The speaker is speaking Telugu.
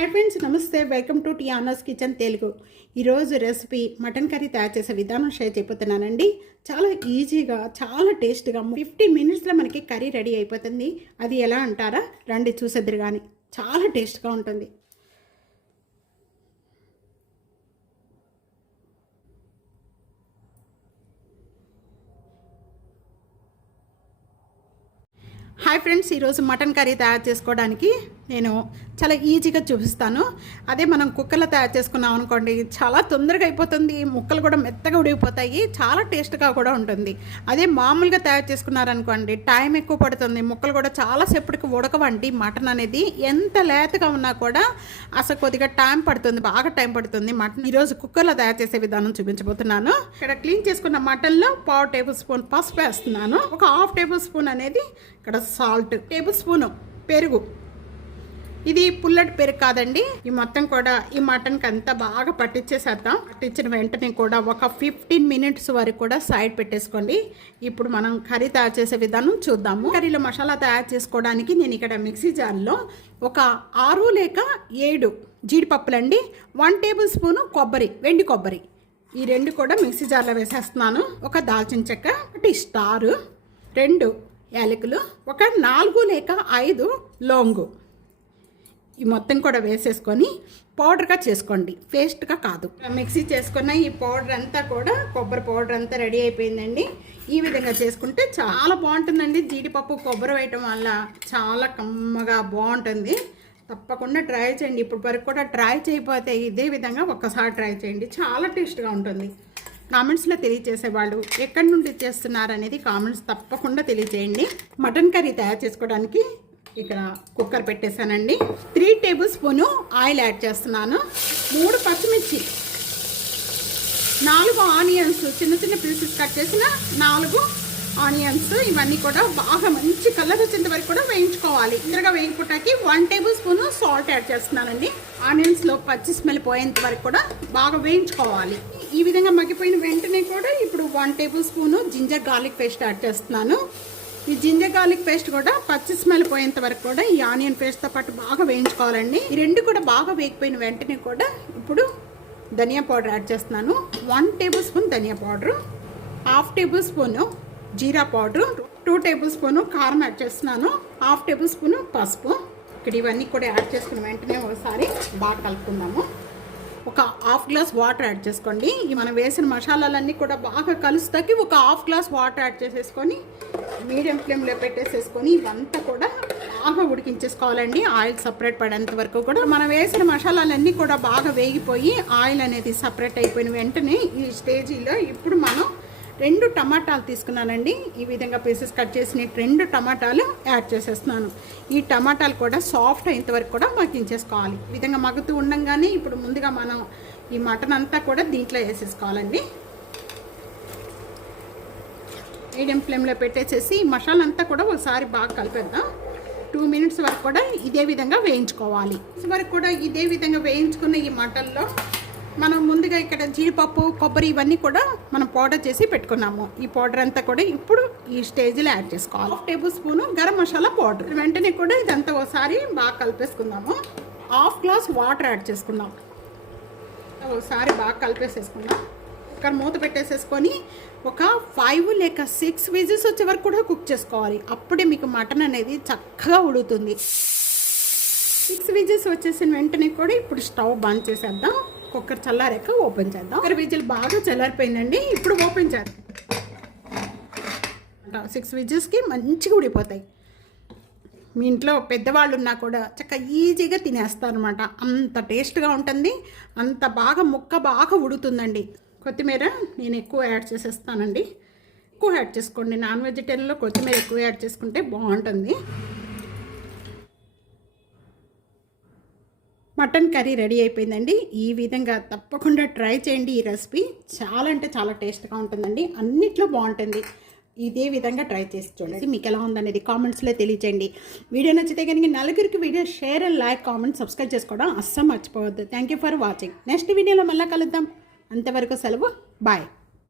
హాయ్ ఫ్రెండ్స్, నమస్తే. Welcome to Tiana's kitchen Telugu. ఈరోజు రెసిపీ మటన్ కర్రీ తయారు చేసే విధానం షేర్ చేయబోతున్నానండి. చాలా ఈజీగా, చాలా టేస్ట్గా 15 మినిట్స్లో మనకి కర్రీ రెడీ అయిపోతుంది. అది ఎలా అంటారా, రండి చూసేద్దరు. కానీ చాలా టేస్ట్గా ఉంటుంది. హాయ్ ఫ్రెండ్స్, ఈరోజు మటన్ కర్రీ తయారు చేసుకోవడానికి నేను చాలా ఈజీగా చూపిస్తాను. అదే మనం కుక్కర్లో తయారు చేసుకున్నాం అనుకోండి, చాలా తొందరగా అయిపోతుంది. ముక్కలు కూడా మెత్తగా ఉడికిపోతాయి, చాలా టేస్ట్గా కూడా ఉంటుంది. అదే మామూలుగా తయారు చేసుకున్నారనుకోండి, టైం ఎక్కువ పడుతుంది. ముక్కలు కూడా చాలాసేపటికి ఉడకవండి. మటన్ అనేది ఎంత లేతగా ఉన్నా కూడా అసలు కొద్దిగా టైం పడుతుంది, బాగా టైం పడుతుంది మటన్. ఈరోజు కుక్కర్లో తయారు చేసే విధానం చూపించబోతున్నాను. ఇక్కడ క్లీన్ చేసుకున్న మటన్లో 1/2 టేబుల్ స్పూన్ పసుపు వేస్తున్నాను. ఒక 1/2 టేబుల్ స్పూన్ అనేది ఇక్కడ సాల్ట్, టేబుల్ స్పూను పెరుగు. ఇది పుల్లటి పెరుగు కాదండి. ఈ మొత్తం కూడా ఈ మటన్కి అంతా బాగా పట్టించేసేద్దాం. పట్టించిన వెంటనే కూడా ఒక 15 మినిట్స్ వరకు కూడా సైడ్ పెట్టేసుకోండి. ఇప్పుడు మనం కర్రీ తయారు చేసే విధానం చూద్దాము. కర్రీలో మసాలా తయారు చేసుకోవడానికి నేను ఇక్కడ మిక్సీ జార్లో ఒక 6 లేక 7 జీడిపప్పులండి, 1 టేబుల్ స్పూను కొబ్బరి, వెండి కొబ్బరి, ఈ 2 కూడా మిక్సీ జార్లో వేసేస్తున్నాను. ఒక దాల్చిన చెక్క, 1 స్టారు, 2 యాలకులు, ఒక 4 లేక 5 లవంగు, ఈ మొత్తం కూడా వేసేసుకొని పౌడర్గా చేసుకోండి, పేస్ట్గా కాదు. మిక్సీ చేసుకున్న ఈ పౌడర్ అంతా కూడా, కొబ్బరి పౌడర్ అంతా రెడీ అయిపోయిందండి. ఈ విధంగా చేసుకుంటే చాలా బాగుంటుందండి. జీడిపప్పు కొబ్బరి వేయటం వల్ల చాలా కమ్మగా బాగుంటుంది. తప్పకుండా ట్రై చేయండి. ఇప్పుడు వరకు కూడా ట్రై చేయకపోతే ఇదే విధంగా ఒక్కసారి ట్రై చేయండి, చాలా టేస్ట్గా ఉంటుంది. కామెంట్స్లో తెలియజేసేవాళ్ళు ఎక్కడి నుండి చేస్తున్నారు అనేది కామెంట్స్ తప్పకుండా తెలియజేయండి. మటన్ కర్రీ తయారు చేసుకోవడానికి ఇక్కడ కుక్కర్ పెట్టేశానండి. 3 టేబుల్ స్పూను ఆయిల్ యాడ్ చేస్తున్నాను. 3 పచ్చిమిర్చి, 4 ఆనియన్స్, చిన్న చిన్న పీసెస్ కట్ చేసిన 4 ఆనియన్స్, ఇవన్నీ కూడా బాగా మంచి కలర్ వచ్చేంత వరకు కూడా వేయించుకోవాలి. ఇంతగా వేయించుకోవటానికి 1 టేబుల్ స్పూను సాల్ట్ యాడ్ చేస్తున్నానండి. ఆనియన్స్లో పచ్చి స్మెల్ పోయేంత వరకు కూడా బాగా వేయించుకోవాలి. ఈ విధంగా మగ్గిపోయిన వెంటనే కూడా ఇప్పుడు 1 tablespoon ginger garlic paste add చేస్తున్నాను. ఈ జింజర్ గార్లిక్ పేస్ట్ కూడా పచ్చి స్మెల్ పోయేంత వరకు కూడా ఈ ఆనియన్ పేస్ట్తో పాటు బాగా వేయించుకోవాలండి. ఈ 2 కూడా బాగా వేగిపోయిన వెంటనే కూడా ఇప్పుడు ధనియా పౌడర్ యాడ్ చేస్తున్నాను. 1 టేబుల్ స్పూన్ ధనియా పౌడరు, 1/2 టేబుల్ స్పూను జీరా పౌడరు, 2 టేబుల్ స్పూను కారం యాడ్ చేస్తున్నాను, 1/2 టేబుల్ స్పూను పసుపు. ఇక్కడ ఇవన్నీ కూడా యాడ్ చేసుకున్న వెంటనే ఒకసారి బాగా కలుపుకుందాము. ఒక 1/2 గ్లాస్ వాటర్ యాడ్ చేసుకోండి. ఈ మనం వేసిన మసాలాలన్నీ కూడా బాగా కలుస్తాకి ఒక 1/2 గ్లాస్ వాటర్ యాడ్ చేసేసుకొని మీడియం ఫ్లేమ్లో పెట్టేసేసుకొని ఇవంతా కూడా బాగా ఉడికించేసుకోవాలండి. ఆయిల్ సపరేట్ పడేంత వరకు కూడా మనం వేసిన మసాలాలన్నీ కూడా బాగా వేగిపోయి ఆయిల్ అనేది సపరేట్ అయిపోయిన వెంటనే ఈ స్టేజీలో ఇప్పుడు మనం 2 టమాటాలు తీసుకున్నానండి. ఈ విధంగా పీసెస్ కట్ చేసిన 2 టమాటాలు యాడ్ చేసేస్తున్నాను. ఈ టమాటాలు కూడా సాఫ్ట్ అయ్యేంత వరకు కూడా మగ్గించేసుకోవాలి. ఈ విధంగా మగ్గుతూ ఉండగానే ఇప్పుడు ముందుగా మనం ఈ మటన్ అంతా కూడా దీంట్లో వేసేసుకోవాలండి. మీడియం ఫ్లేమ్లో పెట్టేసేసి ఈ మసాలా అంతా కూడా ఒకసారి బాగా కలిపేద్దాం. 2 మినిట్స్ వరకు కూడా ఇదే విధంగా వేయించుకోవాలి. వరకు కూడా ఇదే విధంగా వేయించుకున్న ఈ మటన్లో మనం ముందుగా ఇక్కడ జీడిపప్పు, కొబ్బరి ఇవన్నీ కూడా మనం పౌడర్ చేసి పెట్టుకున్నాము. ఈ పౌడర్ అంతా కూడా ఇప్పుడు ఈ స్టేజ్లో యాడ్ చేసుకోవాలి. 1/2 table spoon garam masala powder. వెంటనే కూడా ఇదంతా ఒకసారి బాగా కలిపేసుకుందాము. 1/2 గ్లాస్ వాటర్ యాడ్ చేసుకుందాం. ఒకసారి బాగా కలిపేసేసుకుందాం. ఇక్కడ మూత పెట్టేసేసుకొని ఒక 5 లేక 6 విజిల్స్ వచ్చే వరకు కూడా కుక్ చేసుకోవాలి. అప్పుడే మీకు మటన్ అనేది చక్కగా ఉడుకుతుంది. 6 విజిల్స్ వచ్చేసిన వెంటనే కూడా ఇప్పుడు స్టవ్ బంద్ చేసేద్దాం. కుక్కర్ చల్లారాక ఓపెన్ చేద్దాం. కుక్కర్ విజిల్ బాగా చల్లారిపోయిందండి. ఇప్పుడు ఓపెన్ చేద్దాం. 6 విజిల్స్కి మంచిగా ఉడిపోతాయి. మీ ఇంట్లో పెద్దవాళ్ళు ఉన్నా కూడా చక్కగా ఈజీగా తినేస్తారు అనమాట. అంత టేస్ట్గా ఉంటుంది, అంత బాగా ముక్క బాగా ఉడుకుతుందండి. కొత్తిమీర నేను ఎక్కువ యాడ్ చేసేస్తానండి. ఎక్కువ యాడ్ చేసుకోండి. నాన్ వెజిటేరియన్లో కొత్తిమీర ఎక్కువ యాడ్ చేసుకుంటే బాగుంటుంది. మటన్ కర్రీ రెడీ అయిపోయిందండి. ఈ విధంగా తప్పకుండా ట్రై చేయండి. ఈ రెసిపీ చాలా అంటే చాలా టేస్ట్గా ఉంటుందండి. అన్నిట్లో బాగుంటుంది. ఇదే విధంగా ట్రై చేసి చూడండి. మీకు ఎలా ఉందనేది కామెంట్స్లో తెలియచేయండి. వీడియో నచ్చితే కనుక నలుగురికి video share and like, comment, subscribe చేసుకోవడం అస్సలు మర్చిపోవద్దు. Thank you for watching. Next వీడియోలో మళ్ళీ కలుద్దాం. అంతవరకు సెలవు. బాయ్.